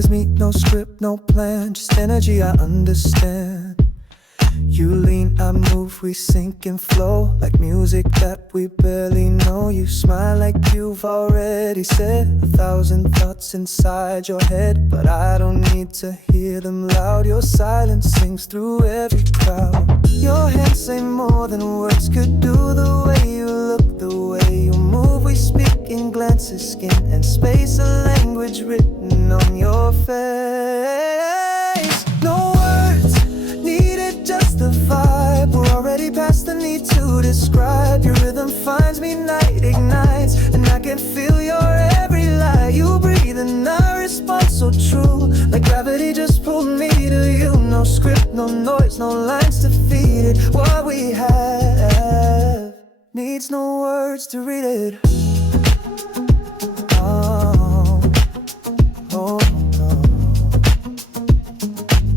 eyes meet, no script, no plan, just energy I understand. You lean, I move, we sink and flow like music that we barely know. You smile like you've already said 1,000 thoughts inside your head, but I don't need to hear them loud. Your silence sings through every crowd. Your hands say more than words could do. The way you look, the way you move, we speak in glances, skin and space, a language written on your face. No words needed, just the vibe. We're already past the need to describe. Your rhythm finds me, night ignites, and I can feel your every lie. You breathe and I respond so true, like gravity just pulled me to you. No script, no noise, no lines to feed it. What we have needs no words to read it. Oh, oh,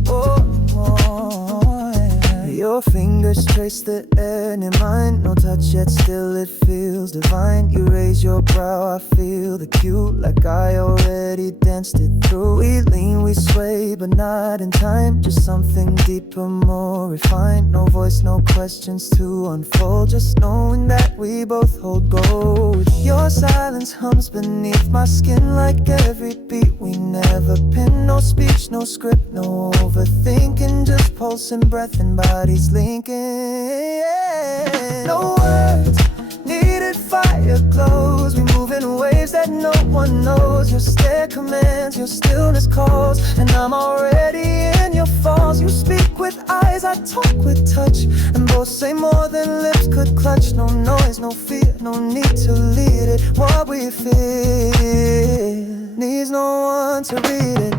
oh, oh, yeah. Your fingers trace the air near mine. No touch yet, still it feels divine. You raise your brow, I feel the cue, like I already danced it through. We lean, we sway, but not in time. Just something deeper, more refined. No voice, no questions to unfold, just knowing that we both hold gold. Your silence hums beneath my skin like every beat we never pin. No speech, no script, no overthinking, just pulse and breath and bodies linking. No words needed, fire glows. We move in waves that no one knows. Your stare commands, your stillness calls, and I'm already in your falls. You speak with eyes, I talk with touch, and both say more than lips could clutch. No noise, no fear, no need to lead it. What we feel needs no one to read it.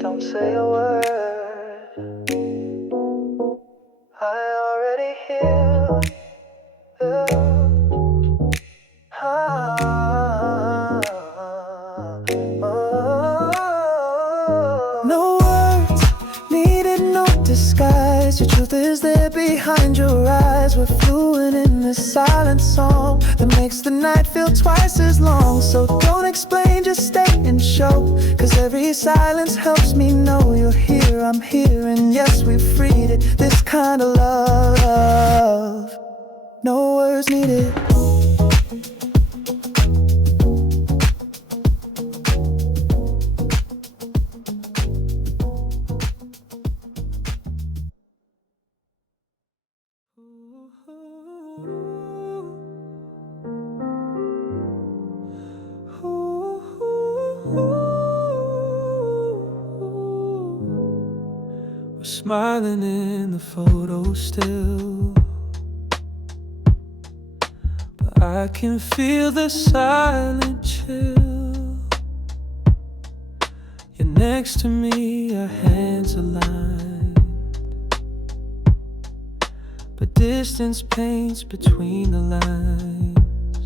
Don't say a word, I already hear you. No words needed, no disguise. Your truth is there behind your eyes. We're fluent in this silent song that makes the night feel twice as long. So don't explain, just stay and show, 'cause every silence helps me know you're here, I'm here, and yes, we freed it. This kind of love, no words needed. We're smiling in the photo still, but I can feel the silent chill. You're next to me, our hands aligned, but distance paints between the lines.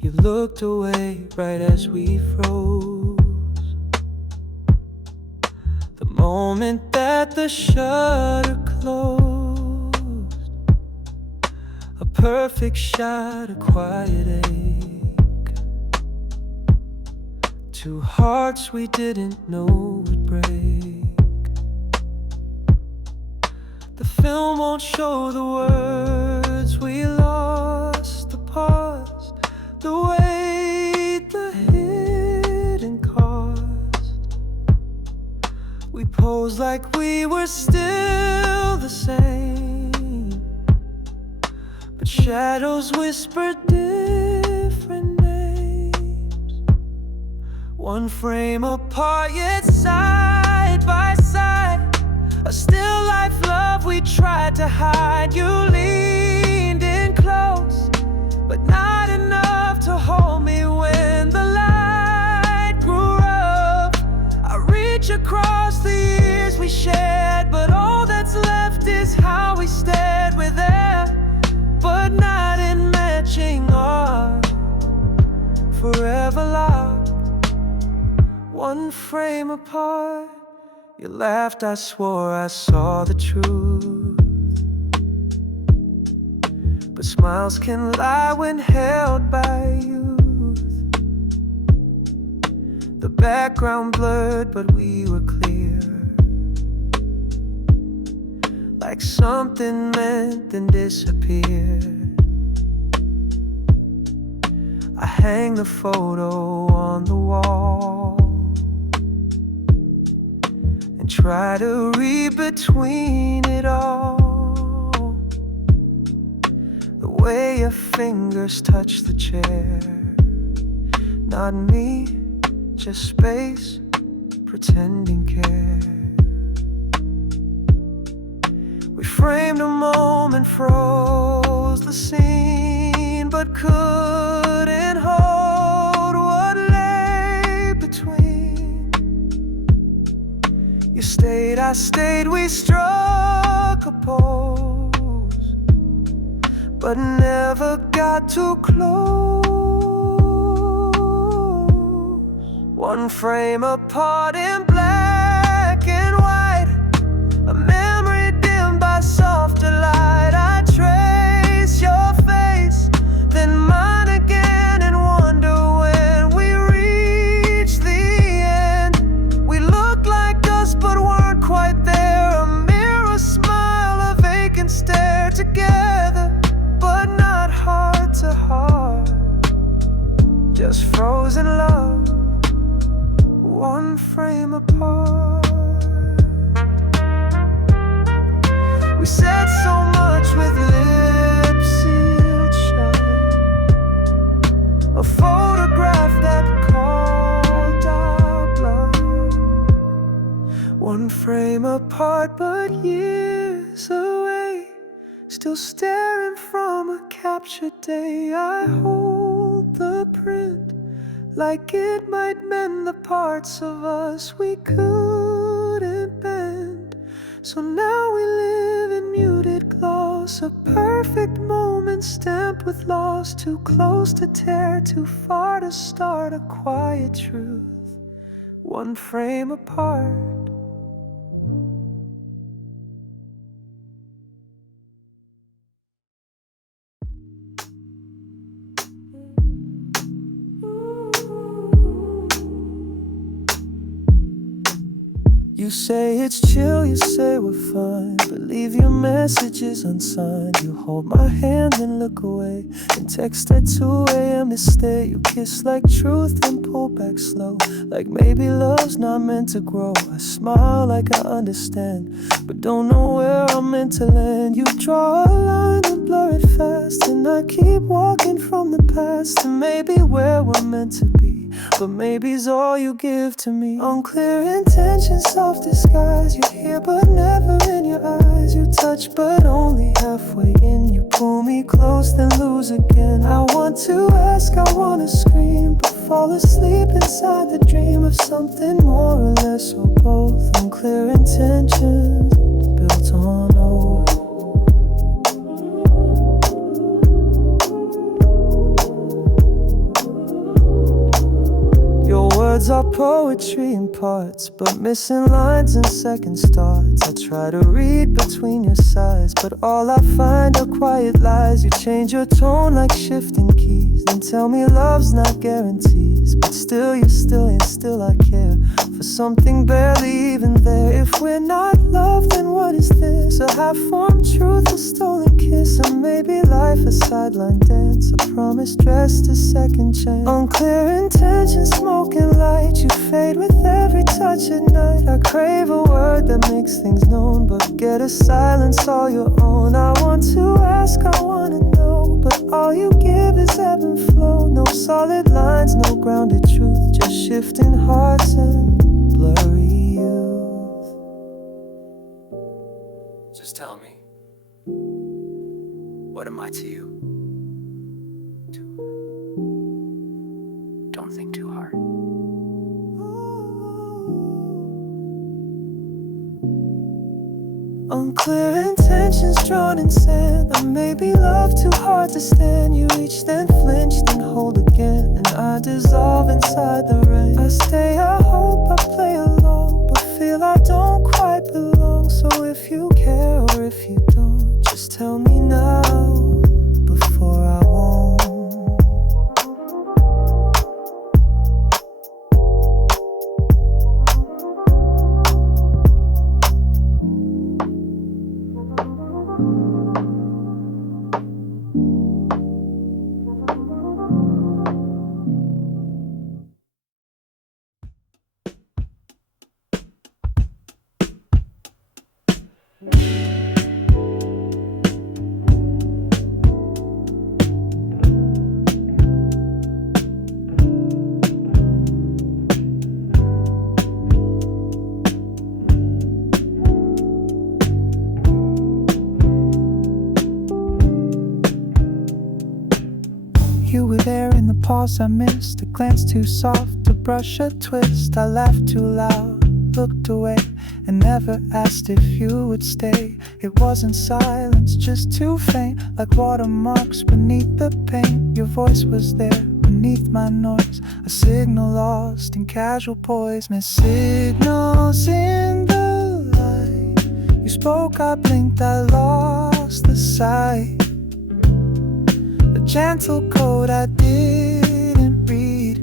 You looked away right as we froze. The moment that the shutter closed, a perfect shot, a quiet ache. Two hearts we didn't know would break. The film won't show the words we lost, the pause, the weight, the hidden cost. We posed like we were still the same, but shadows whispered different names. One frame apart yet side by side, a still life love we tried to hide. You leaned in close, but not enough to hold me when the light grew rough. I reach across the years we shared, but all that's left is how one frame apart. You laughed, I swore I saw the truth. But smiles can lie when held by youth. The background blurred, but we were clear. Like something meant then disappeared. I hang the photo on the wall and try to read between it all. The way your fingers touch the chair. Not me, just space, pretending care. We framed a moment, froze the scene, but couldn't hold what lay between. You stayed, I stayed, we struck a pose, but never got too close. One frame apart in black and white, a memory dimmed by softer light. I trace your face, then mine again, and wonder when we reach the end. We looked like us but weren't quite there. A mirror smile, a vacant stare. Together but not heart to heart, just frozen love, one frame apart. We said so much with lips sealed shut, a photograph that called our blood. One frame apart but years away, still staring from a captured day. I hold the print like it might mend the parts of us we couldn't bend. So now we live in muted gloss, a perfect moment stamped with loss. Too close to tear, too far to start, a quiet truth, one frame apart. You say it's chill, you say we're fine, but leave your messages unsigned. You hold my hand and look away, and text at 2 a.m. to stay. You kiss like truth and pull back slow, like maybe love's not meant to grow. I smile like I understand, but don't know where I'm meant to land. You draw a line and blur it fast, and I keep walking from the past to maybe where we're meant to be, but maybe's all you give to me. Unclear intentions, soft disguise. You hear but never in your eyes. You touch but only halfway in. You pull me close then lose again. I want to ask, I want to scream, but fall asleep inside the dream of something more or less, or both. Unclear intentions built on oath. Words are poetry in parts, but missing lines and second starts. I try to read between your sides, but all I find are quiet lies. You change your tone like shifting keys, then tell me love's not guarantees, but still you're still and still I care for something barely even there. If we're not loved, then what is this? A half-formed truth, a stolen kiss, and maybe life a sideline dance, a promise dressed as second chance. Unclear intentions, smoking light. You fade with every touch at night. I crave a word that makes things known, but get a silence all your own. I want to ask, I want to know, but all you give is ebb and flow. No solid lines, no grounded truth, just shifting hearts and blurry youth. Just tell me, what am I to you? Don't think too hard. Unclear intentions drawn in sand. I maybe love too hard to stand. You reach then flinch then hold again, and I dissolve inside the rain. I stay, I hope You were there in the pause I missed, a glance too soft to brush a twist. I laughed too loud, looked away, and never asked if you would stay. It wasn't silence, just too faint, like watermarks beneath the paint. Your voice was there beneath my noise, a signal lost in casual poise. Missed signals in the light. You spoke, I blinked, I lost the sight. A gentle code I didn't read.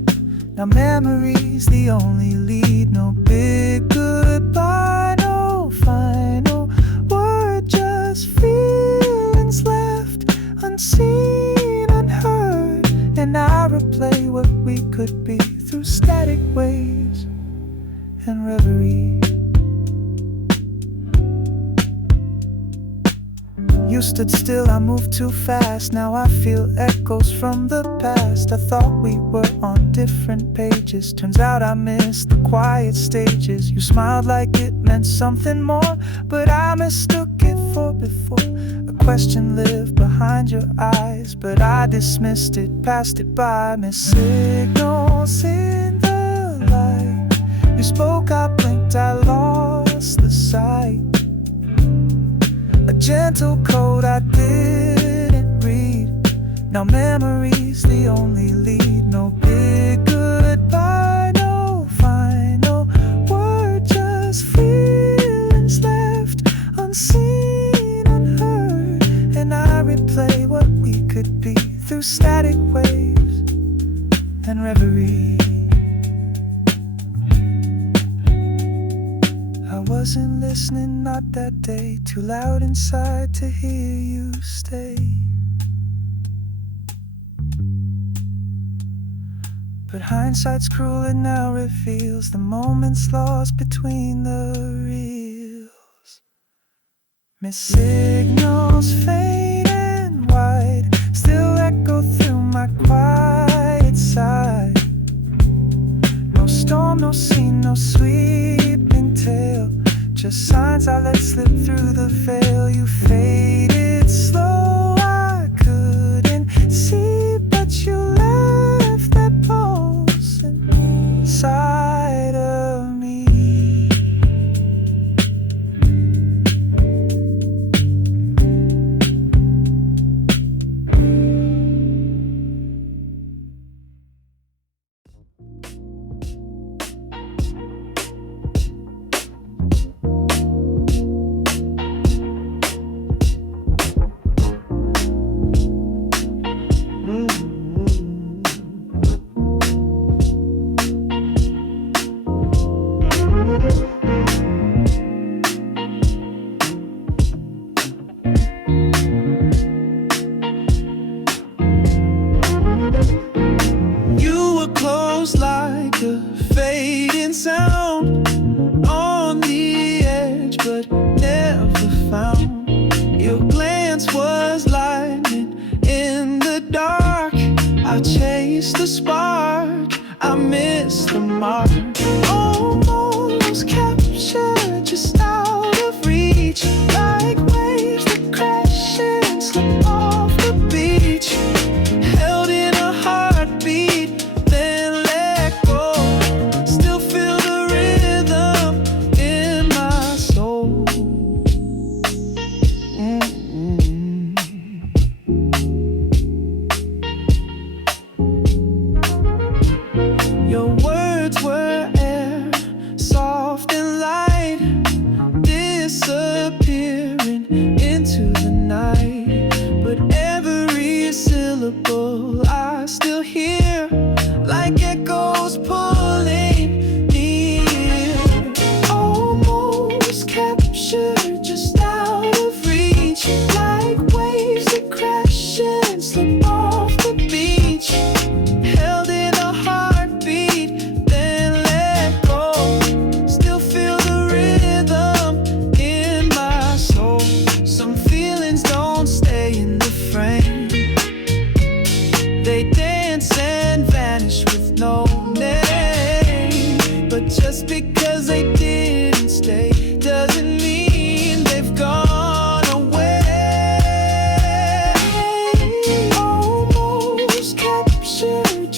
Now memory's the only lead. No big goodbye, no final word, just feelings left unseen, unheard. And I replay what we could be through static waves and reverie. You stood still, I moved too fast. Now I feel echoes from the past. I thought we were on different pages. Turns out I missed the quiet stages. You smiled like it meant something more, but I mistook it for before. A question lived behind your eyes, but I dismissed it, passed it by. Missed signals in the light. You spoke, I blinked, I lost the sight. A gentle code I didn't read. Now memory's the only lead. No big goodbye, no final word, just feelings left unseen, unheard. And I replay what we could be through static waves and reverie. I wasn't listening, not that day. Too loud inside to hear you stay. But hindsight's cruel, it now reveals the moments lost between the reels. Missed signals fade and wide, still echo through my quiet side. No storm, no scene, no sweeping tale, just signs I let slip through the veil. You faded slow, I couldn't see, but you left that pulse inside of me. Like a fading sound on the edge, but never found. Your glance was lightning in the dark. I chased the spark, I missed the mark. Almost captured, just out of reach, like waves that crash and slip off the beach. Held in a heartbeat, then your words were air, soft and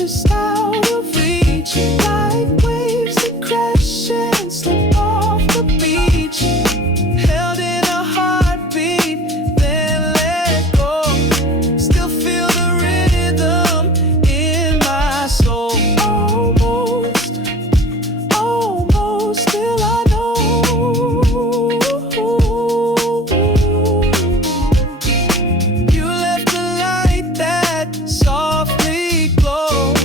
just out of reach, like waves that crash and slip off the beach. Held in a heartbeat, then let go. Still feel the rhythm in my soul. Almost, almost, still I know. You left a light that softly glows.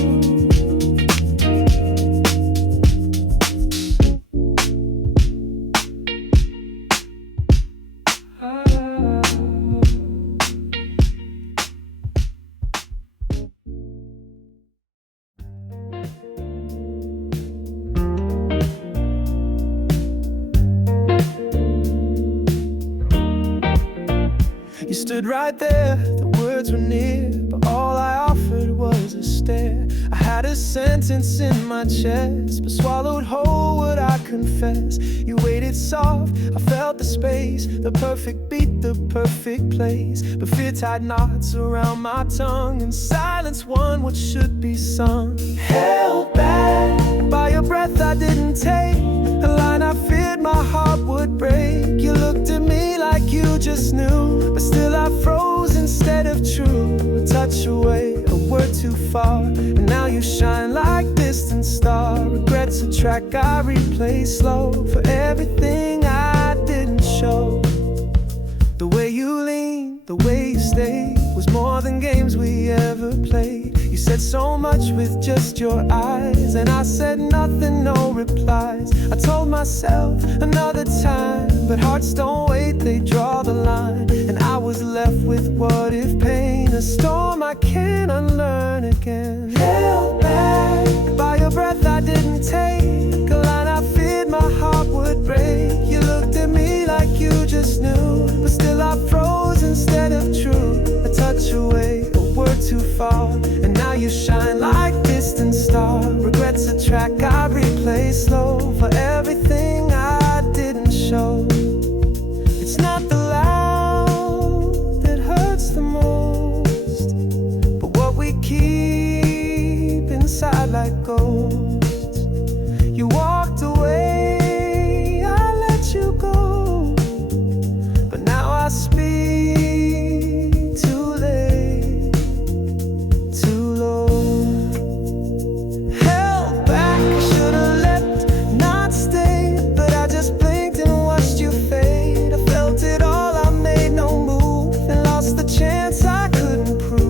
You stood right there, the words were near, but all I offered was a stare. I had a sentence in my chest, but swallowed whole what I confess. You waited soft, I felt the space, the perfect beat, the perfect place. But fear tied knots around my tongue, and silence won what should be sung. Held back by your breath I didn't take, a line I feared my heart would break. You looked at me like you just knew, but still I froze instead of true. A touch away, a word too far, and now you shine like distant star. Regrets a track I replay slow, for everything I didn't show. The way you leaned, the way you stayed, was more than games we ever played. You said so much with just your eyes, and I said nothing, no replies. I told myself another time, but hearts don't wait, they draw the line. And I was left with what if pain, a storm I can't unlearn again. Held back by your breath I didn't take, a line I feared my heart would break. You looked at me like you just knew, but still I froze instead of true. A touch away, a word too far, and now you shine like distant star. Regrets a track I replay slow, for everything I didn't show. It's not the loud that hurts the most, but what we keep inside like ghosts. You walked away, I let you go, but now I speak too late, too low. Held back, should've leapt, not stayed, but I just blinked and watched you fade. I felt it all, I made no move, and lost the chance I couldn't prove.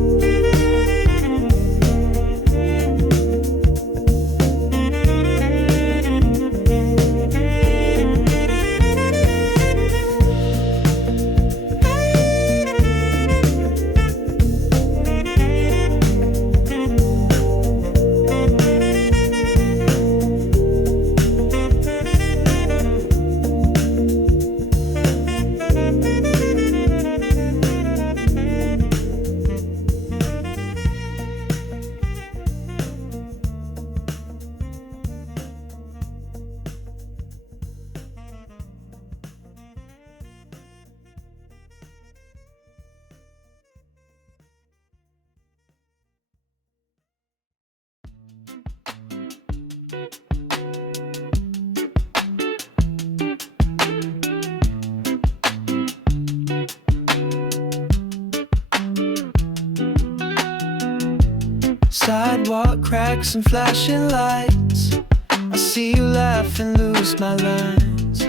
Sidewalk cracks and flashing lights, I see you laugh and lose my lines.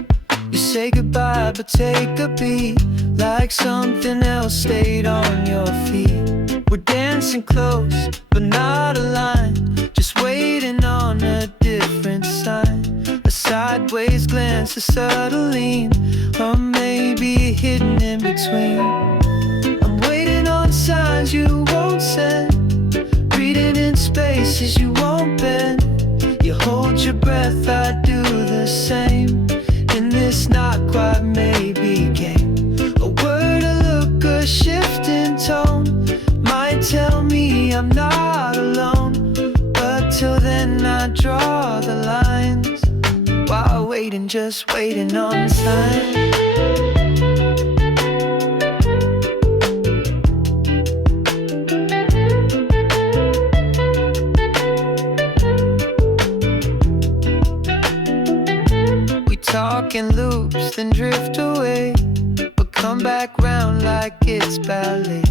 You say goodbye but take a beat, like something else stayed on your feet. We're dancing close but not aligned, just waiting on a different sign. A sideways glance, a subtle lean, or maybe hidden in between. I'm waiting on signs you won't send, reading in spaces you won't bend. You hold your breath, I do the same, in this not quite maybe game. A word, a look, a shift in tone might tell me I'm not alone, but till then I draw the lines, while waiting, just waiting on signs. stuck in loops, then drift away, but come back round like it's ballet.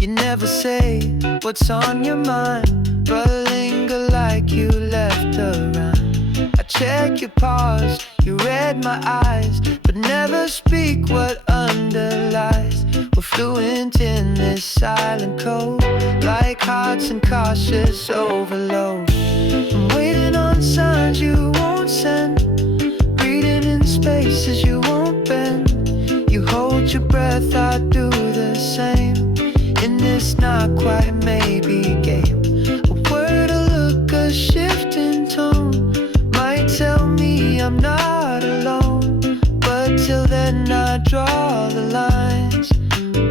You never say what's on your mind, but linger like you left around. I check your pause, you read my eyes, but never speak what underlies. We're fluent in this silent code, like hearts in cautious overload. I'm waiting on signs you won't send, reading in spaces you won't bend. You hold your breath, I do the same, in this not quite maybe game. A word, a look, a shift in tone might tell me I'm not alone, but till then I draw the lines,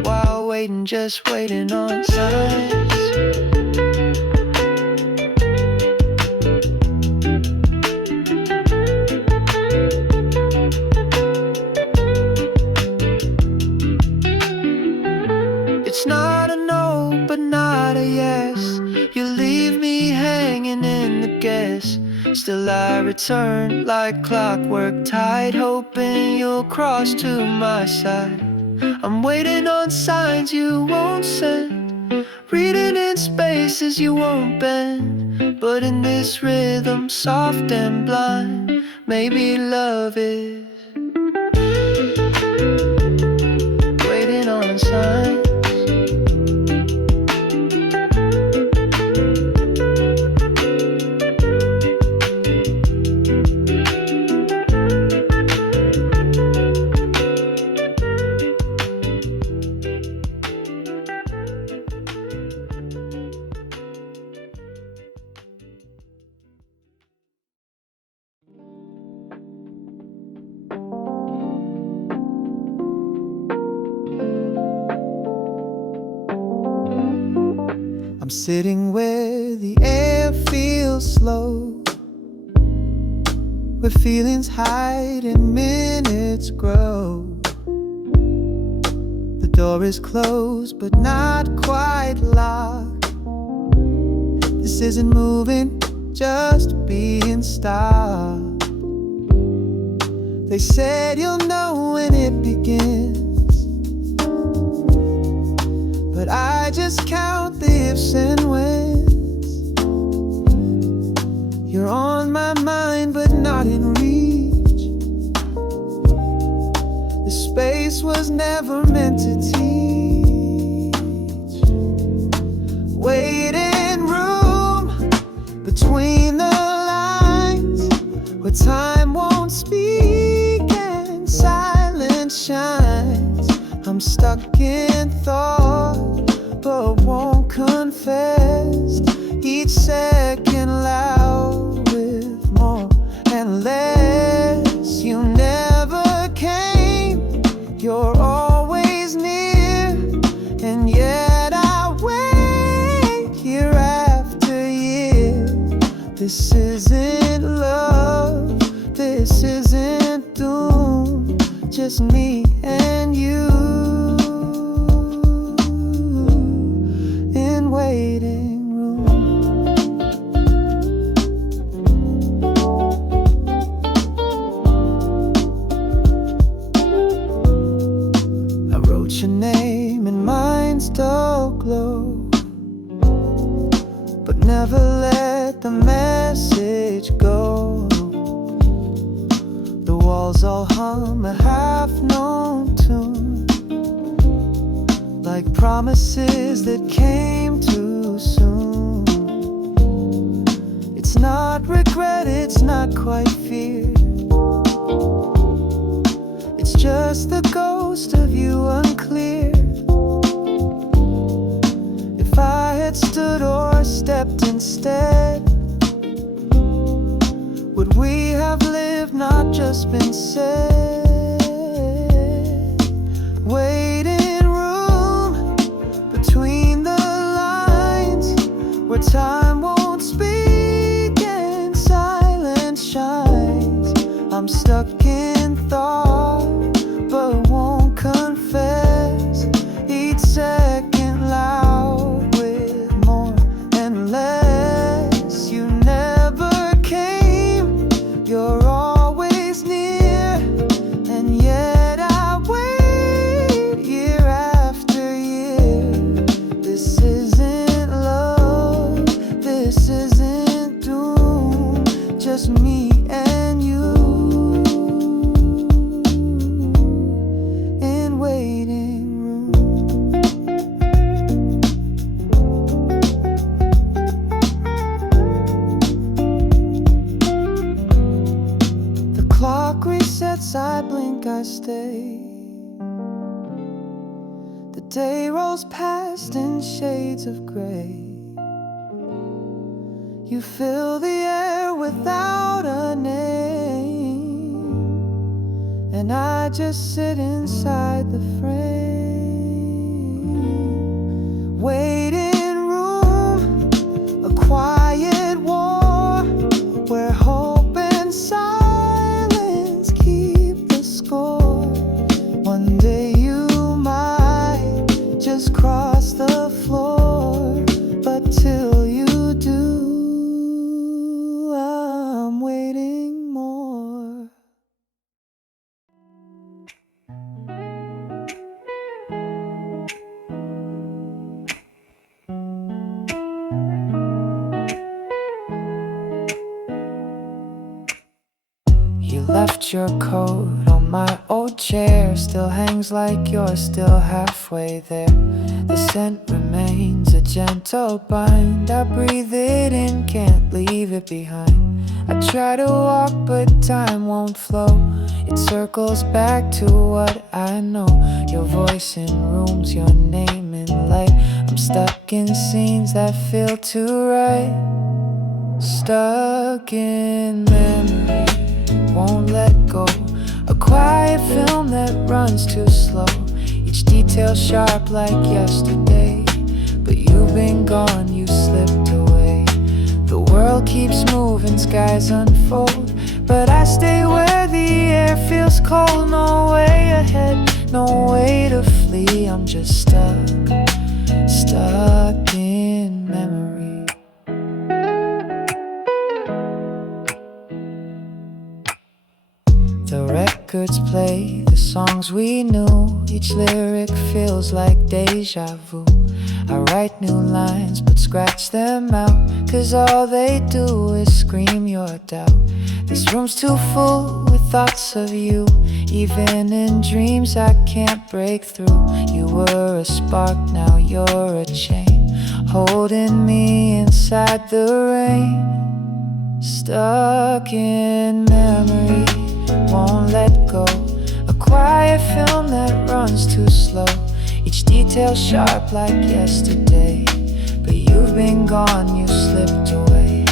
while waiting, just waiting on signs. It's not a no, but not a yes. You leave me hanging in the guess. Still I return like clockwork tight, hoping you'll cross to my side. I'm waiting on signs you won't send, reading in spaces you won't bend. But in this rhythm, soft and blind, maybe love is waiting on signs. I'm sitting where the air feels slow, where feelings hide and minutes grow. The door is closed but not quite locked. This isn't moving, just being stopped. They said you'll know when it begins, but I just count the ifs and whens. You're on my mind but not in reach. The space was never meant to teach. Waiting room between the lines, where time won't speak and silence shines. I'm stuck in thought but won't confess. Each second loud with more and less. You never came, you're always near, and yet I wait year after year. This isn't love, this isn't doom, just me and you in waiting room. I wrote your name in mind's dull glow, but never let the message go. The walls all hum a half-known tune, like promises that came too soon. It's not regret, it's not quite fear. It's just the ghost of you unclear. If I had stood or stepped instead, would we have lived, not just been said? Waiting room between the lines, where time won't speak and silence shines. I'm stuck in thought but won't confess. Each second loud with more and less. You never came, you're always near, last day. The day rolls past in shades of gray. You fill the air without a name, and I just sit inside the frame. Waiting room, a quiet war, where hope and silence keep the score. One day you might just cross the floor, but till you do, I'm waiting more. You left your coat on my old chair, still hangs like you're still halfway there. The scent remains a gentle bind. I breathe it in, can't leave it behind. I try to walk but time won't flow. It circles back to what I know. Your voice in rooms, your name in light. I'm stuck in scenes that feel too right. Stuck in memory, won't let go. A quiet film that runs too slow. Each detail sharp like yesterday. But you've been gone, you slipped away. The world keeps moving, skies unfold, but I stay where the air feels cold. No way ahead, no way to flee. I'm just stuck, stuck in memory. The records play the songs we knew. Each lyric feels like deja vu. I write new lines but scratch them out, 'cause all they do is scream your doubt. This room's too full with thoughts of you. Even in dreams I can't break through. You were a spark, now you're a chain, holding me inside the rain. Stuck in memory, won't let go. A quiet film that runs too slow. Each detail sharp like yesterday. But you've been gone, you slipped away.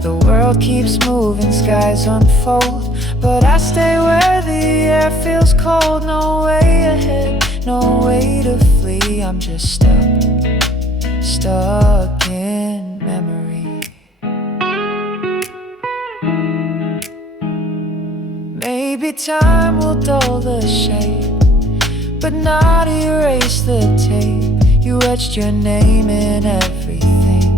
The world keeps moving, skies unfold, but I stay where the air feels cold. No way ahead, no way to flee. I'm just stuck, stuck in memory. Maybe time will dull the shape, but not erase the tape. You etched your name in everything.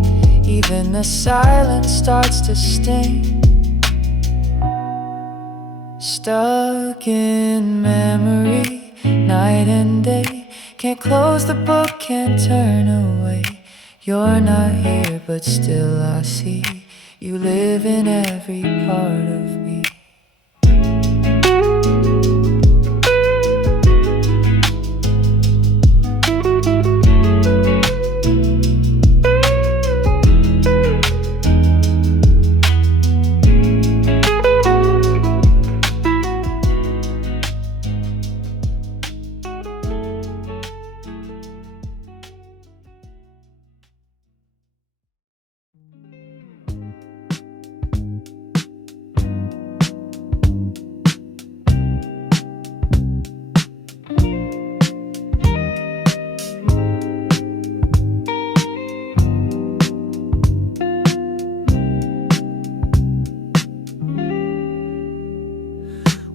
Even the silence starts to sting. Stuck in memory, night and day. Can't close the book, can't turn away. You're not here, but still I see you live in every part of me.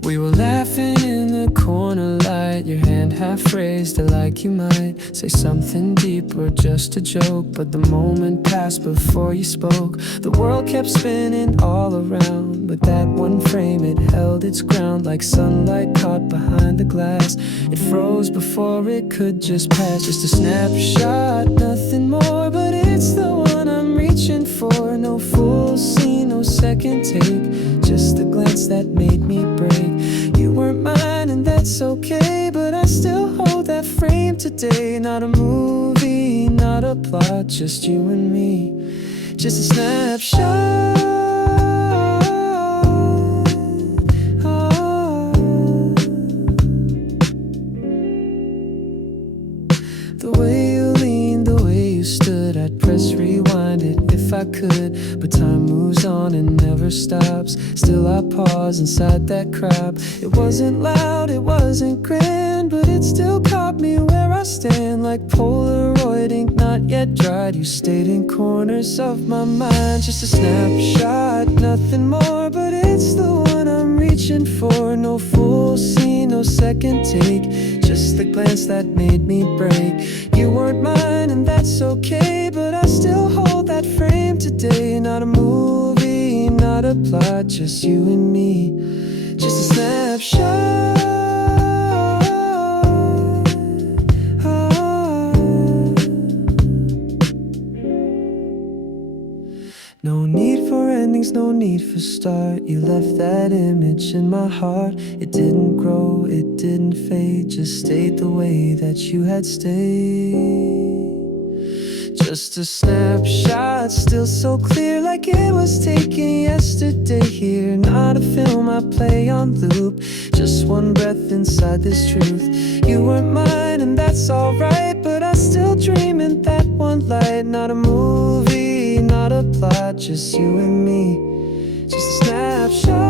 We were laughing in the corner light, your hand half raised like you might say something deep or just a joke. But the moment passed before you spoke. The world kept spinning all around, but that one frame, it held its ground like sunlight caught behind the glass. It froze before it could just pass. Just a snapshot, nothing more, but it's the one I'm reaching for. No full scene, no second take, just the glance that made me break. You weren't mine and that's okay, but I still hold that frame today. Not a movie, not a plot, just you and me. Just a snapshot. time moves on and never stops. Still I pause inside that crap. It wasn't loud, it wasn't grand, but it still caught me where I stand. Like Polaroid ink not yet dried, you stayed in corners of my mind. Just a snapshot, nothing more, but it's the one I'm reaching for. No full scene, no second take, just the glance that made me break. You weren't mine and that's okay, but I still hold that frame today. Not a movie, not a plot, just you and me. Just a snapshot. No need for endings, no need for start. You left that image in my heart. It didn't grow, it didn't fade, just stayed the way that you had stayed. Just a snapshot, still so clear, like it was taken yesterday here. Not a film I play on loop, just one breath inside this truth. You weren't mine and that's alright, but I still dream in that one light. Not a movie, not a plot, just you and me. Just a snapshot.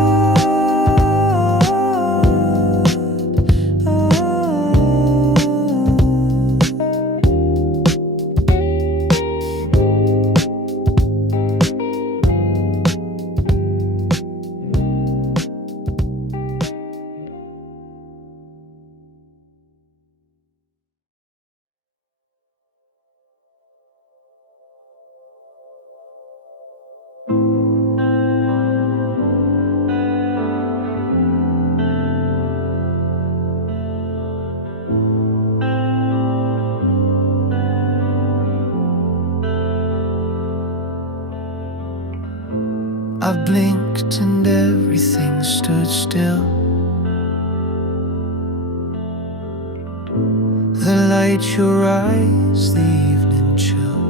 I blinked and everything stood still. The light, your eyes, the evening chill.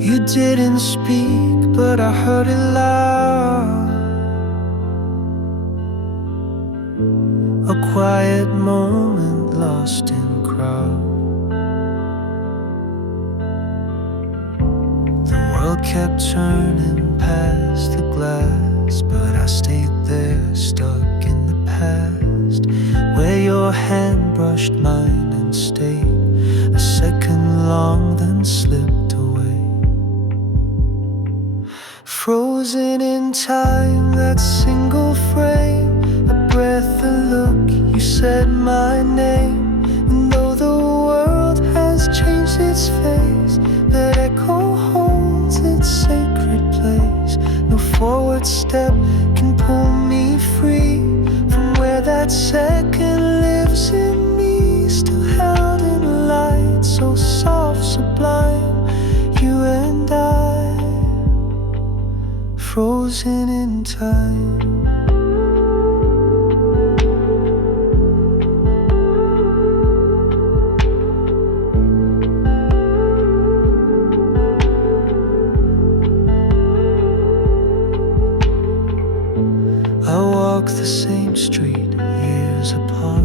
You didn't speak, but I heard it loud. A quiet moment lost in crowd. Kept turning past the glass, but I stayed there, stuck in the past, where your hand brushed mine and stayed a second long, then slipped away. Frozen in time, that single frame, a breath, a look, you said my name. And though the world has changed its face, that echo holds its sacred place. No forward step can pull me free from where that second lives in me. Still held in a light so soft, sublime. You and I, frozen in time. The same street, years apart.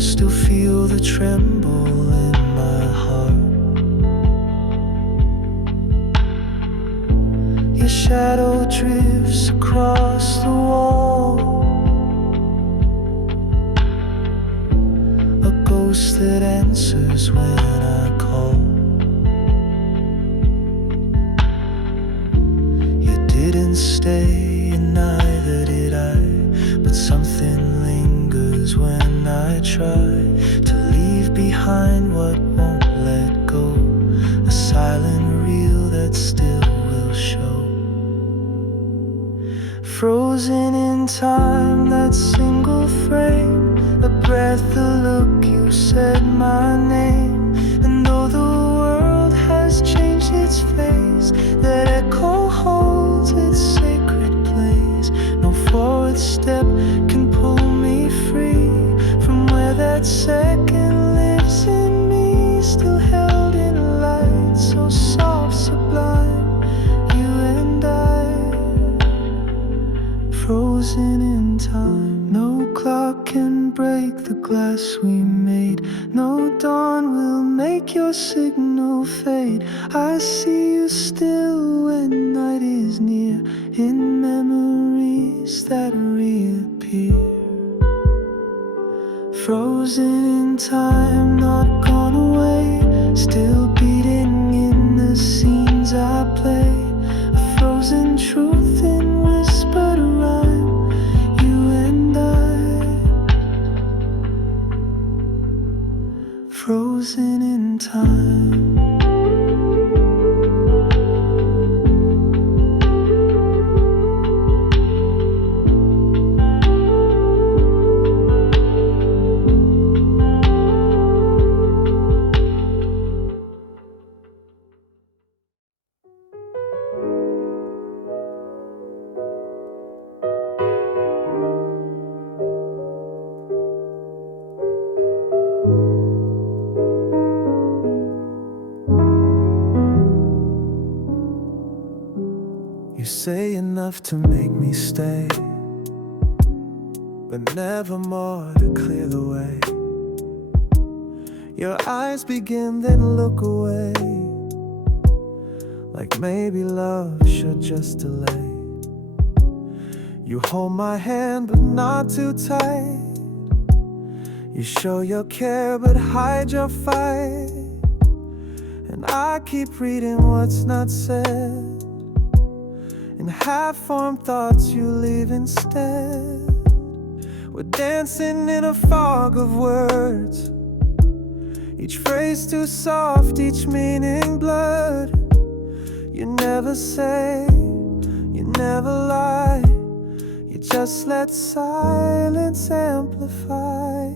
Still feel the tremble in my heart. Your shadow drifts across the wall, a ghost that answers when I call. Didn't stay and neither did I, but something lingers when I try to leave behind what won't let go, a silent reel that still will show. Frozen in time, that single frame, a breath, a look, you said my name. And though the world has changed its face, that echo holds its sacred place. No forward step can pull me free from where that second lives in me. Still held in a light so soft, sublime. You and I, frozen in time. No clock can break the glass we made. No dawn will make your signal fade. I see you still when night is near, in memories that reappear. Frozen in time, not gone away, still beating in the scenes I play. A frozen truth in whispered rhyme, you and I. Frozen in time. You say enough to make me stay, but never more to clear the way. Your eyes begin, then look away, like maybe love should just delay. You hold my hand, but not too tight. You show your care, but hide your fight. And I keep reading what's not said, in half-formed thoughts you leave instead. We're dancing in a fog of words, each phrase too soft, each meaning blurred. You never say, you never lie, you just let silence amplify.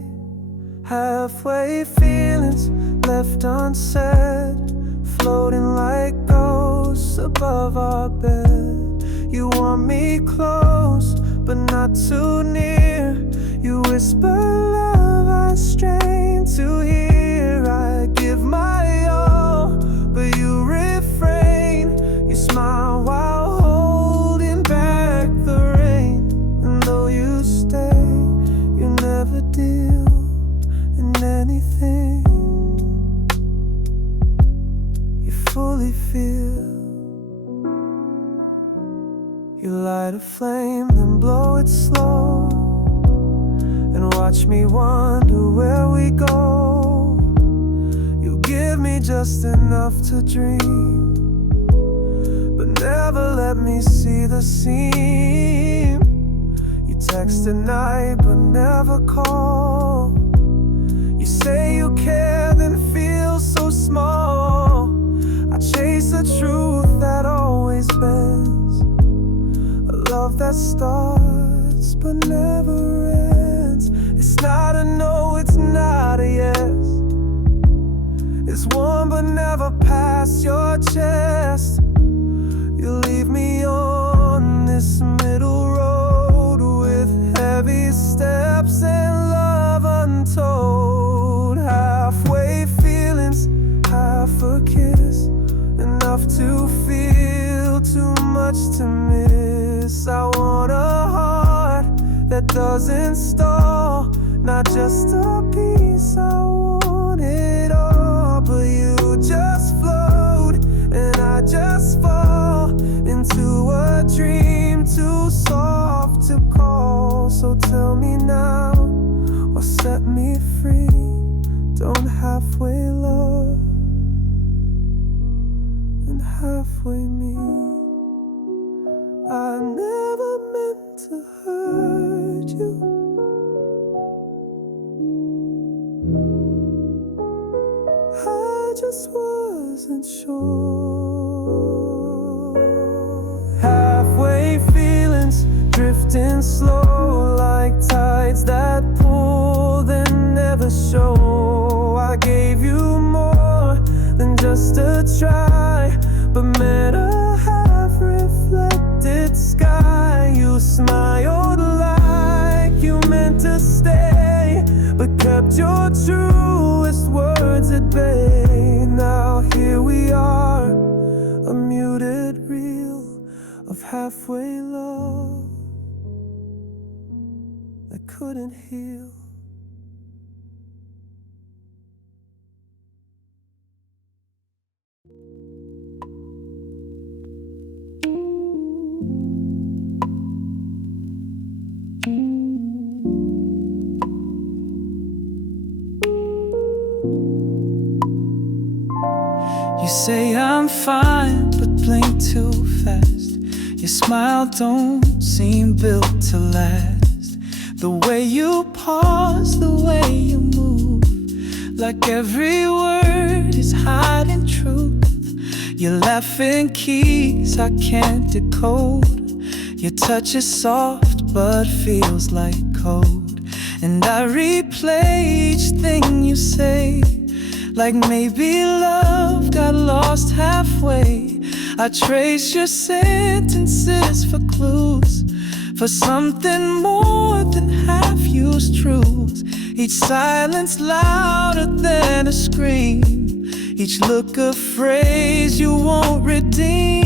Halfway feelings left unsaid, floating like ghosts above our bed. You want me close, but not too near. You whisper love, I strain to hear. I give my all, but you refrain. You smile while holding back the rain. And though you stay, you never deal in anything you fully feel. You light a flame, then blow it slow, and watch me wonder where we go. You give me just enough to dream, but never let me see the seam. You text at night, but never call. You say you care, then feel so small. I chase the truth that always bends, love that starts but never ends. It's not a no, it's not a yes. It's warm but never past your chest. You leave me on this middle road with heavy steps and love untold. Halfway feelings, half a kiss, enough to feel, too much to miss. I want a heart that doesn't stall, not just a piece, I want it all. But you just float, and I just fall into a dream too soft to call. So tell me now, or set me free. Don't halfway love and halfway me. I never meant to hurt you. I just wasn't sure. Halfway feelings drifting slow, like tides that pull then never show. I gave you more than just a try, but met a half reflected sky. You smiled like you meant to stay, but kept your truest words at bay. Now here we are, a muted reel of halfway love that couldn't heal. You say I'm fine, but blink too fast. Your smile don't seem built to last. The way you pause, the way you move, like every word is hiding truth. Your laughing keys I can't decode. Your touch is soft but feels like code. And I replay each thing you say, like maybe love got lost halfway. I trace your sentences for clues, for something more than half-used truths. Each silence louder than a scream, each look a phrase you won't redeem.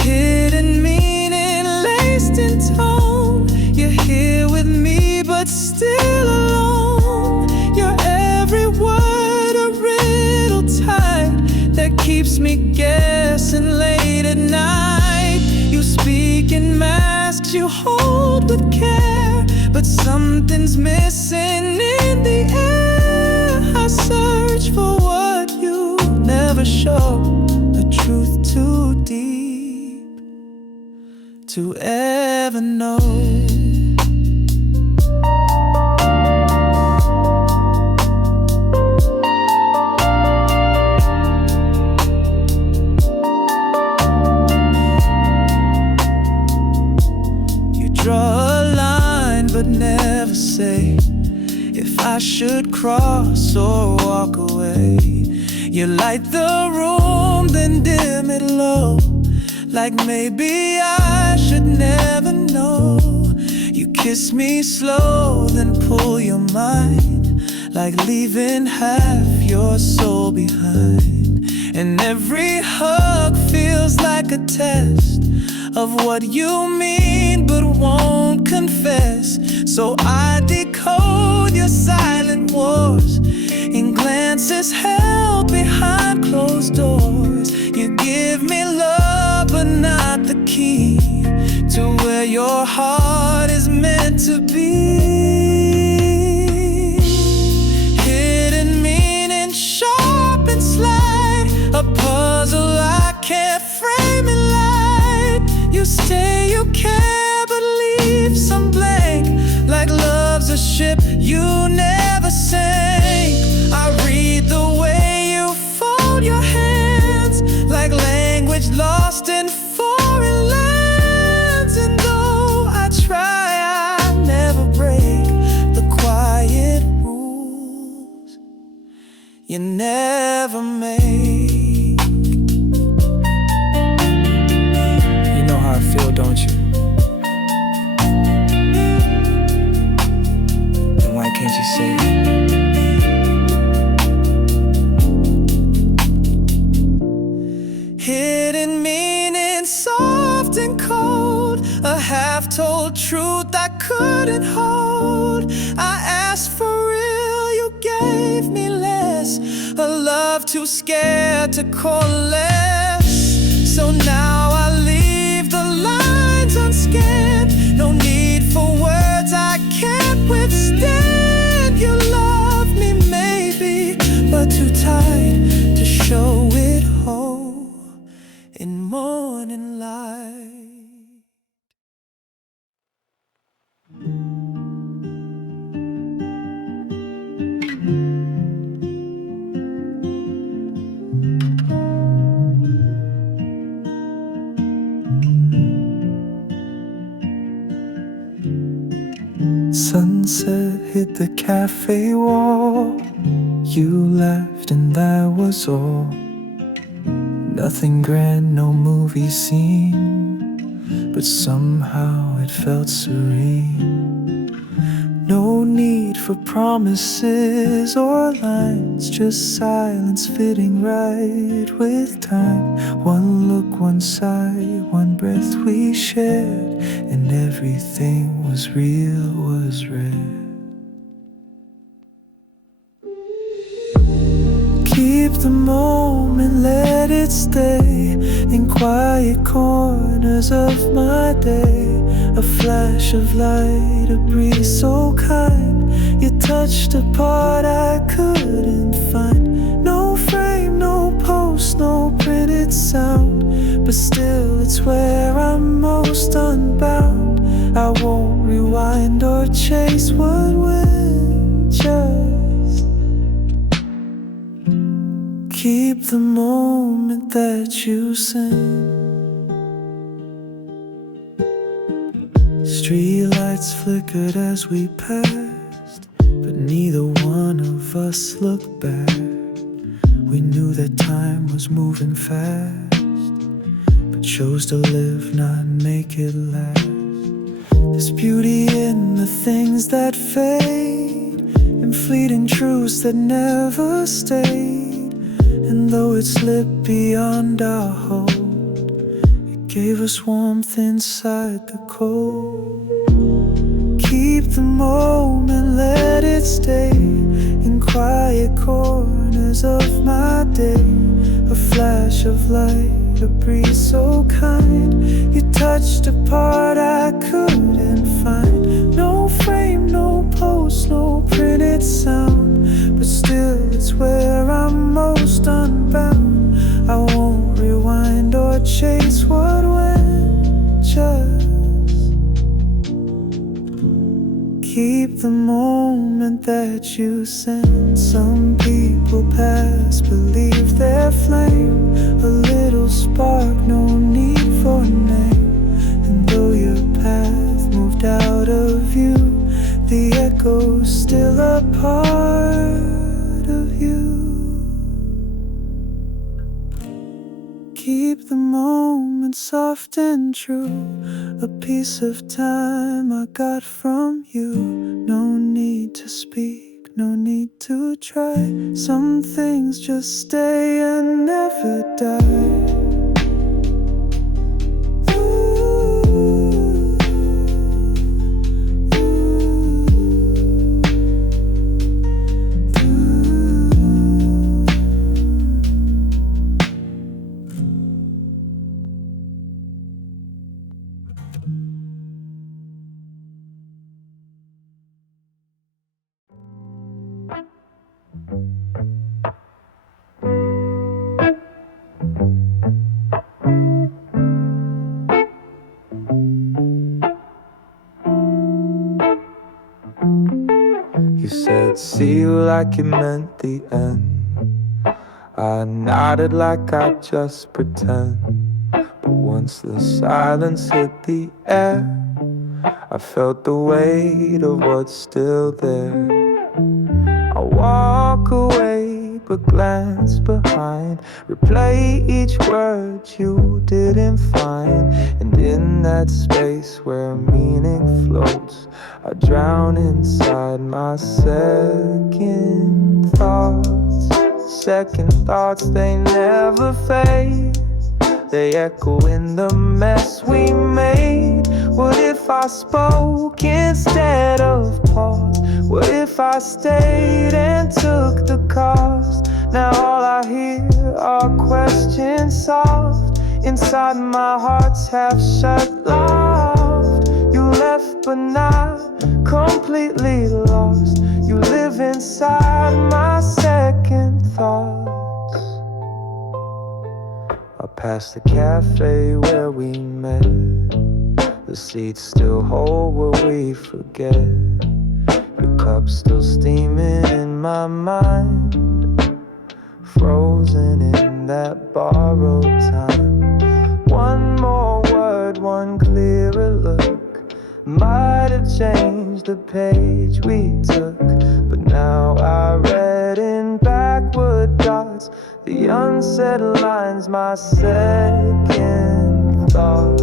Hidden meaning laced in tone. You're here with me but still alone. Your every word a riddle tied that keeps me guessing late at night. You speak in masks you hold with care, but something's missing in the air. I search for what you never show, a truth too deep to ever know. You draw a line but never say if I should cross or walk away. You light the room, then dim it low, like maybe I should never know. You kiss me slow, then pull your mind, like leaving half your soul behind. And every hug feels like a test of what you mean but won't confess. So I decode your silent wars in glances held behind closed doors. You give me love but not the key to where your heart is meant to be. Hidden meaning sharp and slight, a puzzle I can't frame in light. You say you care but leave some blank, like love's a ship you never sank. I read the way you fold your hands, like language lost in foreign lands. And though I try, I never break the quiet rules you never make. You know how I feel, don't you? Then why can't you say it? Hidden meaning soft and cold, a half-told truth I couldn't hold. I asked for real, you gave me less, a love too scared to coalesce. So now I leave the lines unscanned, no need for words I can't withstand. You love me maybe, but too tight to show it whole in morning light. Sunset hit the cafe wall. You left and that was all. Nothing grand, no movie scene, but somehow it felt serene. No need for promises or lines, just silence fitting right with time. One look, one sigh, one breath we shared, and everything was real, was red. Keep the moment, let it stay in quiet corners of my day. A flash of light, a breeze so kind. You touched a part I couldn't find. post, no printed sound, but still it's where I'm most unbound. I won't rewind or chase what went, just keep the moment that you sent. Streetlights flickered as we passed, but neither one of us looked back. We knew that time was moving fast, but chose to live, not make it last. There's beauty in the things that fade, and fleeting truths that never stayed. And though it slipped beyond our hold, it gave us warmth inside the cold. Keep the moment, let it stay in quiet corners of my day. A flash of light, a breeze so kind. You touched a part I couldn't find. No frame, no post, no printed sound, but still it's where I'm most unbound. I won't rewind or chase what went, just keep the moment that you sent. Some people pass, believe their flame, a little spark, no need for a name. And though your path moved out of view, the echo's still a part of you. Keep the moment soft and true, a piece of time I got from you. No need to speak, no need to try. Some things just stay and never die. You said see you like it meant the end. I nodded like I just pretend. But once the silence hit the air, I felt the weight of what's still there. I walk away but glance behind, replay each word you didn't find. And in that space where meaning floats, I drown inside my second thoughts. Second thoughts, they never fade. They echo in the mess we made. What if I spoke instead of paused? What if I stayed and took the cost? Now all I hear are questions soft inside my heart's half shut loft. You left but not completely lost. You live inside my second thoughts. I passed the cafe where we met. The seats still hold what we forget. Your cup still steaming in my mind, frozen in that borrowed time. One more word, one clearer look, might have changed the page we took. But now I read in backward dots the unsaid lines, my second thoughts.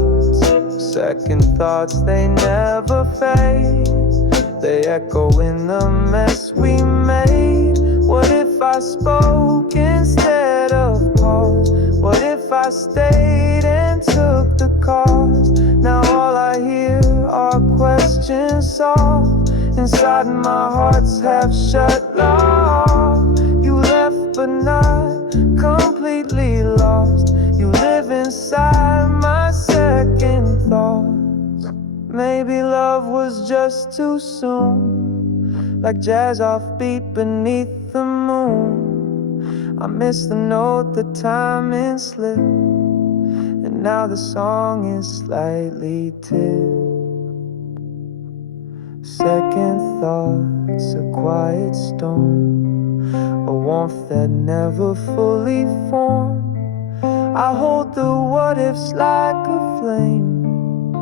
Second thoughts, they never fade. They echo in the mess we made. What if I spoke instead of paused? What if I stayed and took the cost? Now all I hear are questions soft inside my heart's half shut loft. You left but not completely lost. You live inside my second thoughts. Maybe love was just too soon, like jazz offbeat beneath the moon. I missed the note, the timing slipped, and now the song is slightly tipped. Second thoughts, a quiet storm, a warmth that never fully formed. I hold the what ifs like a flame,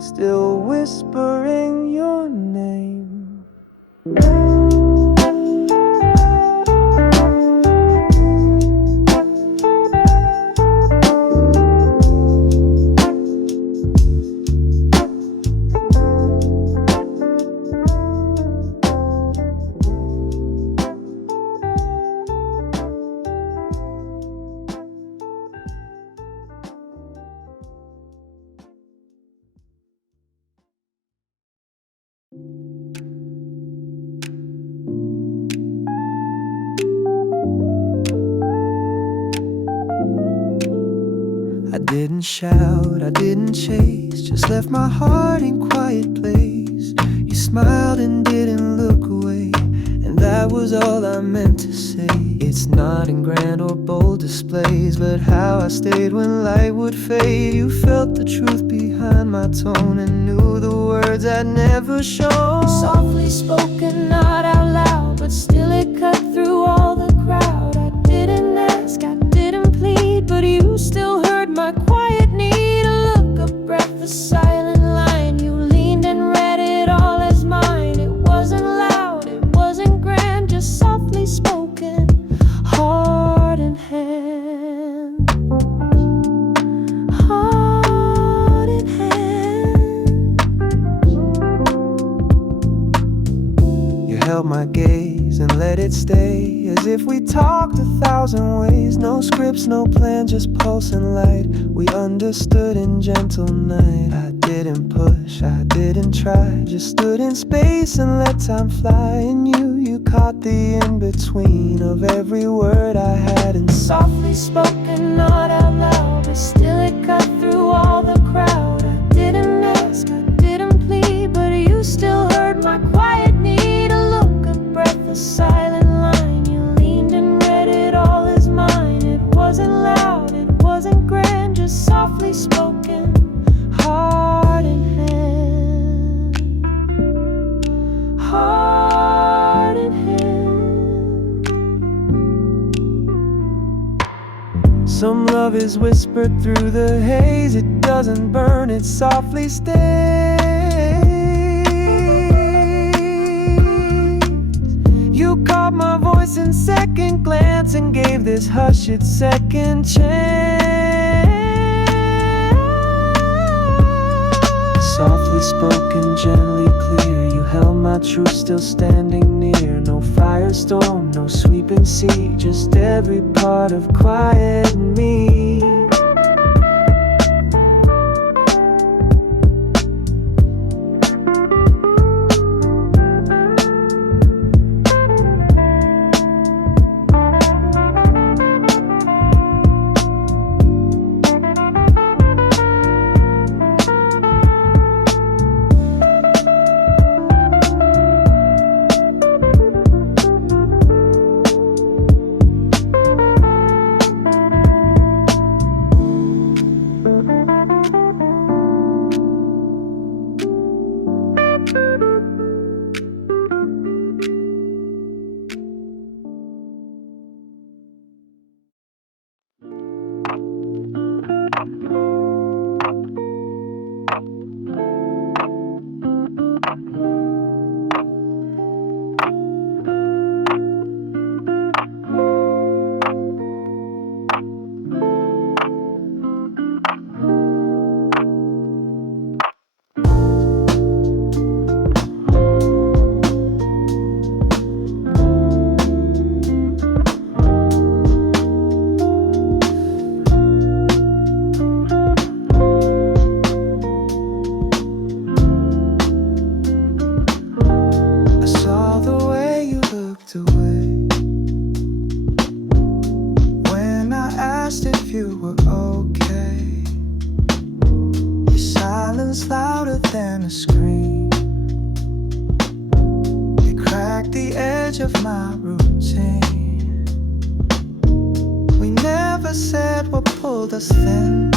still whispering your name. I didn't shout, I didn't chase, just left my heart in quiet place. You smiled and didn't look away, and that was all I meant to say. It's not in grand or bold displays, but how I stayed when light would fade. You felt the truth behind my tone and knew the words I'd never shown. Softly spoken, not out loud, but still it cut through all the crowd. I didn't ask, I didn't plead, but you still heard my quiet need. A look, a breath, a silent line. You leaned and read it all as mine. It wasn't loud, it wasn't grand, just softly spoken, heart in hand. Heart in hand. You held my gaze and let it stay, as if we talked 1,000 ways. No scripts, no plan, just pulse and light. We understood in gentle night. I didn't push, I didn't try, just stood in space and let time fly. And you caught the in-between of every word I had. And softly spoken, not out loud, but still it cut through all the crowd. I didn't ask, I didn't plead, but you still heard my quiet need. A look, a breath, a silent line. You leaned and read it all as mine. It wasn't loud, it wasn't grand, just softly spoken, heart in hand. Heart in hand. Some love is whispered through the haze. It doesn't burn, it softly stays. You caught my voice in second glance and gave this hush its second chance. Softly spoken, gently clear. You held my truth, still standing near. No firestorm, no sweeping sea, just every part of quiet in me. edge of my routine. what pulled us thin.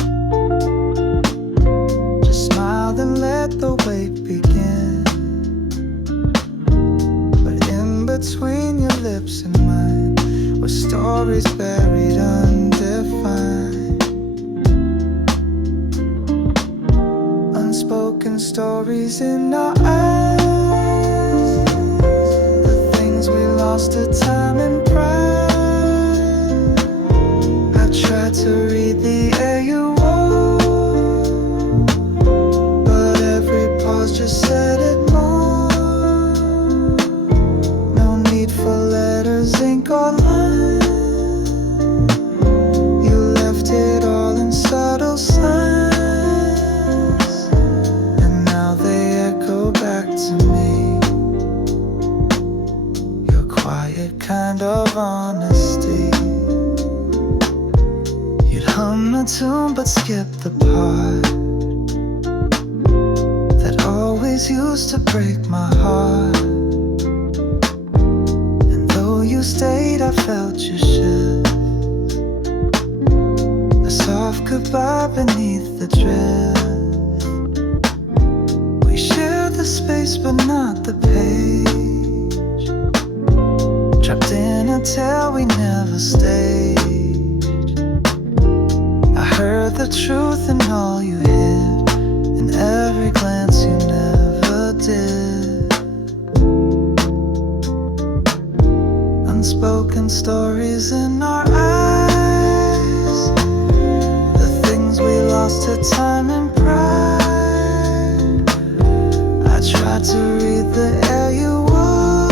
Just smiled and let the wait begin. But in between your lips and mine were stories buried undefined. Unspoken stories in our eyes, the things we lost to time and pride. I tried to read the air you wore, but every pause just said it more. No need for letters, ink or lines. You left it all in subtle signs, and now they echo back to me. Your quiet kind of honesty. You'd hum a tune but skip the part that always used to break my heart. And though you stayed, I felt your shift, a soft goodbye beneath the drift. We shared the space but not the page, trapped in a tale we never staged. I heard the truth in all you hid, in every glance you never did. Unspoken stories in our eyes, the things we lost to time and pride. I tried to read the air you wore,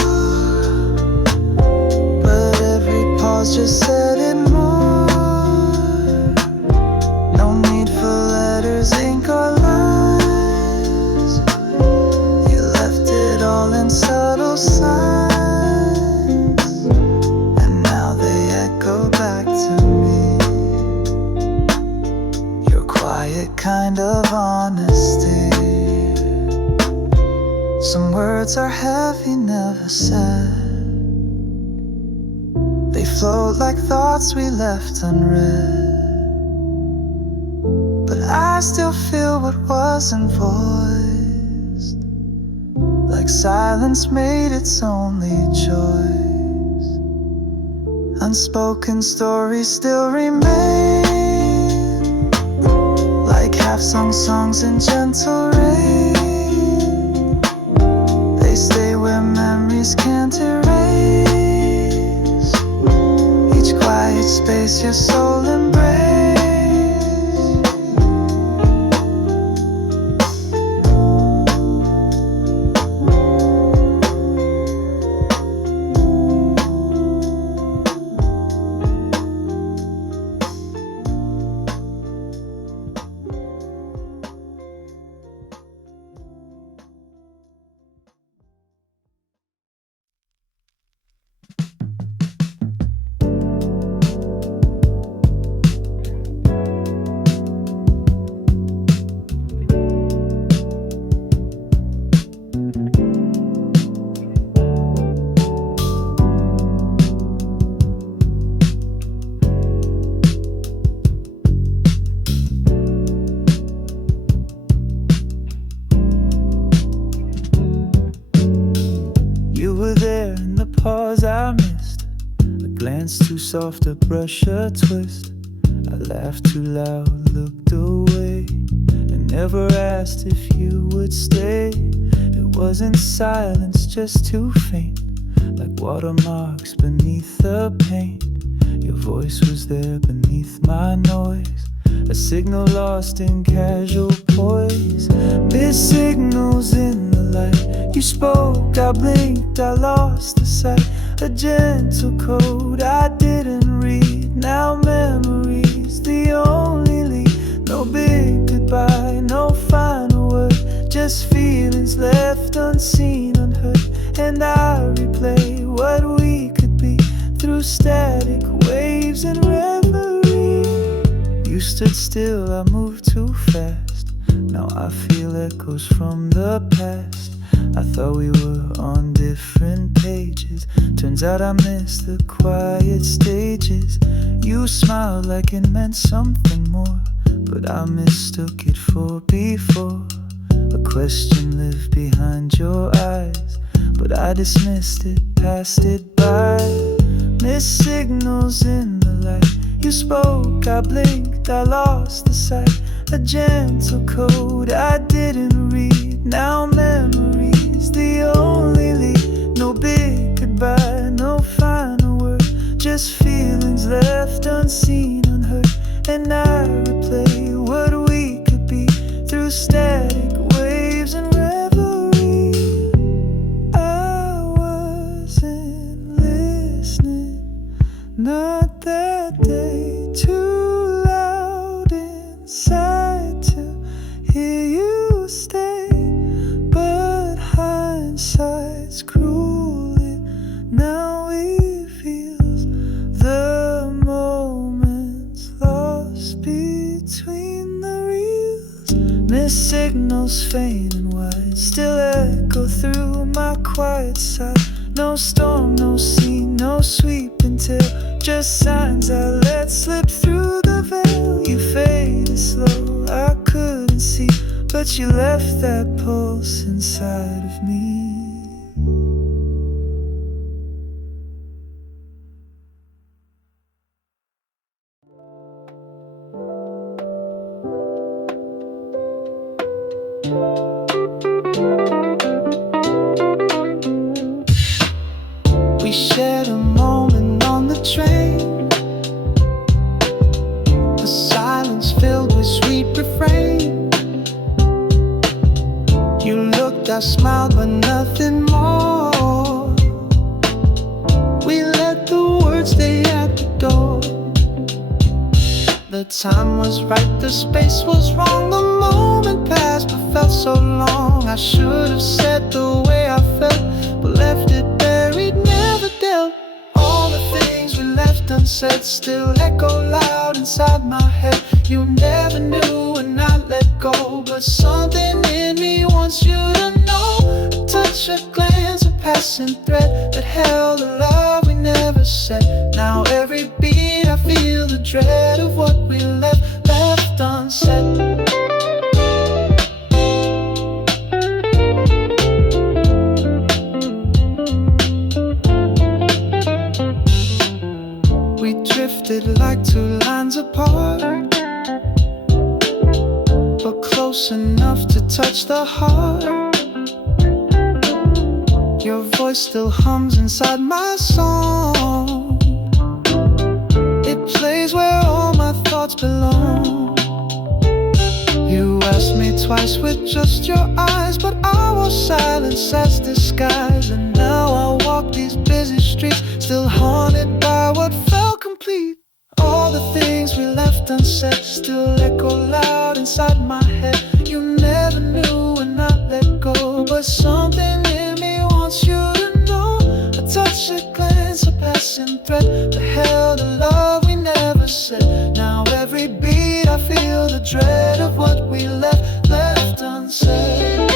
but every pause just said it more. No need for letters, ink or lines. You left it all in subtle signs, and now they echo back to me. Your quiet kind of honesty. Some words are heavy, never said. They float like thoughts we left unread. But I still feel what wasn't voiced, like silence made its only choice. Unspoken stories still remain, like half-sung songs in gentle rain. They stay where memories can't erase, each quiet space your soul embraces. Too soft to brush a twist. I laughed too loud, looked away, and never asked if you would stay. It wasn't silence, just too faint, like watermarks beneath the paint. Your voice was there beneath my noise, a signal lost in casual poise. Missed signals in the light. You spoke, I blinked, I lost the sight. A gentle code I didn't read. Now memories the only lead. No big goodbye, no final word, just feelings left unseen, unheard. And I replay what we could be through static waves and reverie. You stood still, I moved too fast. Now I feel echoes from the past. I thought we were on different pages. Turns out I missed the quiet stages. You smiled like it meant something more, but I mistook it for before. A question lived behind your eyes, but I dismissed it, passed it by. Missed signals in the light. You spoke, I blinked, I lost the sight. A gentle code I didn't read. Now memories, the only lead. No big goodbye, no final word. Just feelings left unseen, unheard. And I replay what we could be through static waves and reverie. I wasn't listening, not that day. Too loud inside to hear you stay. But hindsight's cruel, it now reveals the moments lost between the reels. Missed signals faint and wide still echo through my quiet side. No storm, no scene, no sweeping tail, just signs I let slip through the veil. You faded slow, I couldn't see, but you left that pulse inside of me. We shared a moment on the train, a silence filled with sweet refrain. You looked, I smiled, but nothing more. We let the words stay at the door. The time was right, the space was wrong. The moment passed but felt so long. I should have said the way I felt, but left it buried, never dealt. All the things we left unsaid still echo loud inside my head. You never knew when I let go, but something in me wants you to know. A touch, a glance, a passing thread that held a love we never said. Now every beat I feel the dread of what we left unsaid. We drifted like two lines apart, but close enough to touch the heart. Your voice still hums inside my song. It plays where all my thoughts belong. You asked me twice with just your eyes, but I wore silence as disguise. And now I walk these busy streets, still haunted by what felt complete. All the things we left unsaid still echo loud inside my head. You never knew when I let go, but something in me wants you to know. A touch, a glance, a passing thread that held a love we never said. Now every beat I feel the dread of what we left unsaid.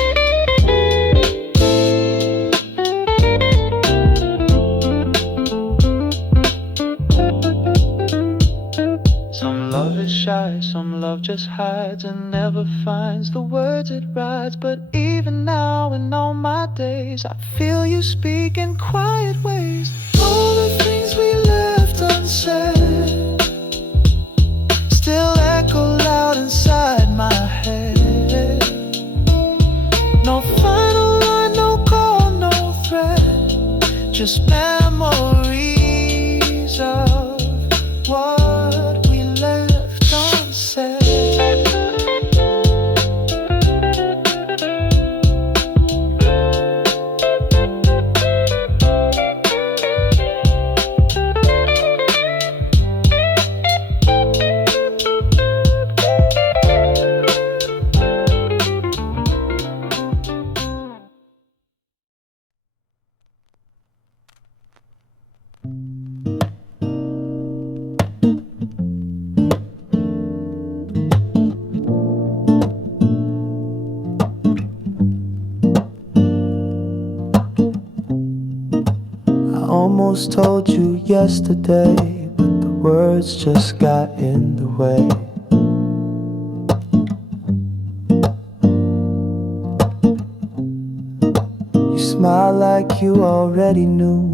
Some love is shy, some love just hides and never finds the words it writes. But even now in all my days, I feel you speak in quiet ways. All the things we left unsaid still echo loud inside my head. No final line, no call, no thread, just memories of what we left unsaid. almost told you yesterday, but the words just got in the way. You smile like you already knew,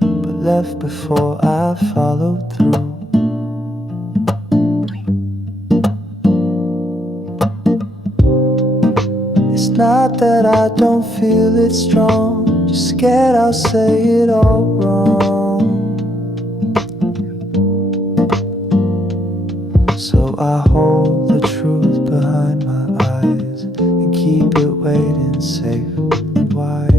but left before I followed through. It's not that I don't feel it strong, just scared I'll say it all wrong. So I hold the truth behind my eyes and keep it waiting safe and wide.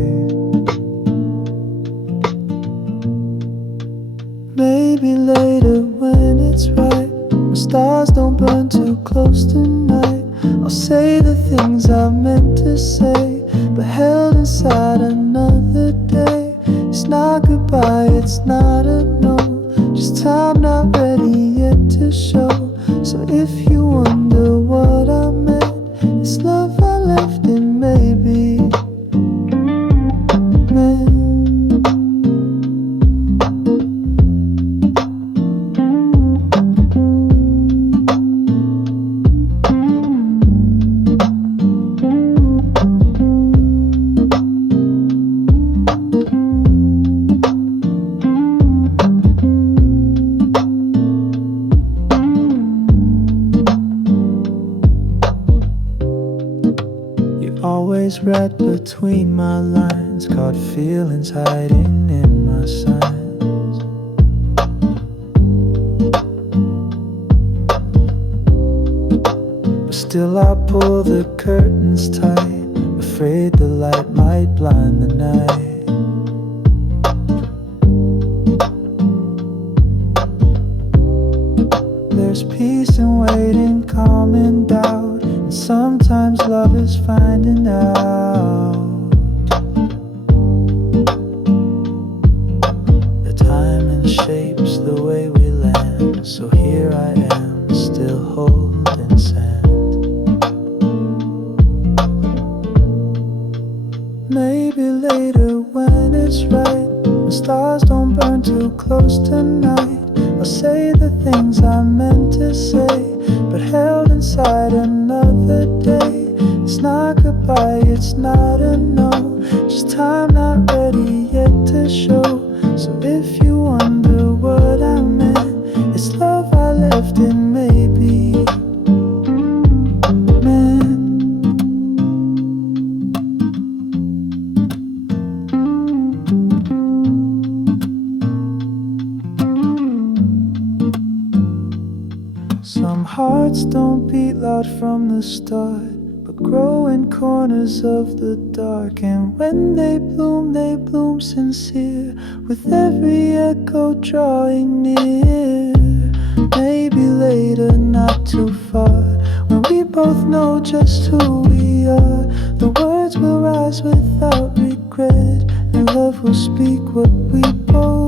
Maybe later when it's right, when stars don't burn too close tonight, I'll say the things I meant to say, but held inside another day. It's not goodbye, it's not a no, just time not ready yet to show. So if you wonder what I meant, it's love I left in maybe meant. Always read between my lines, caught feelings hiding in my signs. But still I pull the curtains tight, afraid the light might blind the night. There's peace in waiting, calm in doubt, and sometimes love is finding out the timing shapes the way we land. So here I am, still holding sand. Maybe later when it's right, when stars don't burn too close tonight, I'll say the things I meant to say, but held inside another day. It's not goodbye, it's not a no, just time not ready yet to show. So if you wonder what I meant, it's love I left in maybe meant. Some hearts don't beat loud from the start, but grow in corners of the dark. And when they bloom sincere, with every echo drawing near. Maybe later, not too far, when we both know just who we are, the words will rise without regret, and love will speak what we both